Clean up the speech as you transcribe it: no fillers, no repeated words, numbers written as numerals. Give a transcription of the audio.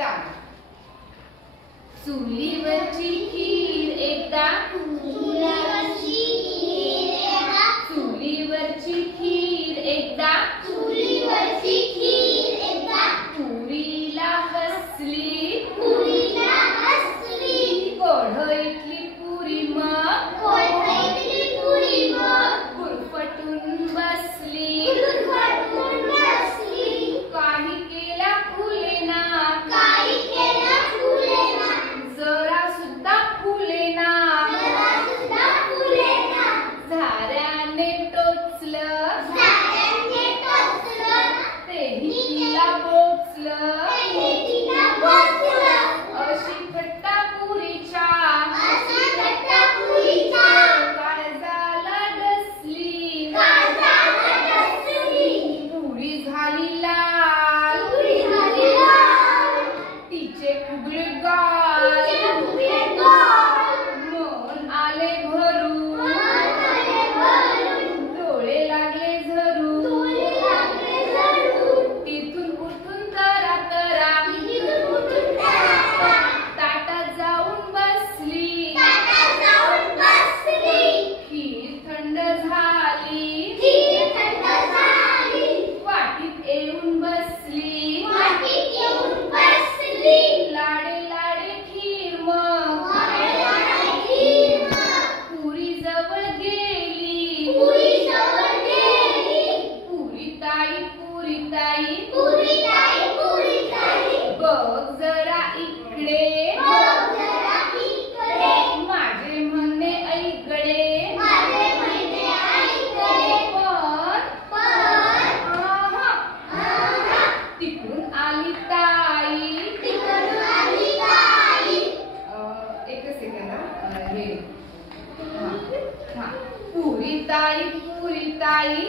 Start. चुलीवरची खीर एकदा, चुलीवरची खीर एकदा, पुरीला हसली, कढईतली पुरी मग गुरफटून बसली, काही केल्या फुलेना, जरा सुद्धा फुलेना, झाऱ्याने टोचलं, तेही तिला बोचलं, अशी खट्टा पुरीच्या काळजाला डसली, पुरी झाली लाल, तिचे फुगले गाल, मन आले भरून, डोळे लागले झरून, तिथून उठून तरा तरा ताटात जाऊन बसली, खीर थंड झाली, वाटीत येऊन बसली, लाडे लाडे खीर मग पुरी जवळ गेली, पुरी ताई बघ जरा इकडे, माझे म्हणणे ऐकडे, तिकडून आली ताई, एकच सेकंद हे पुरी ताई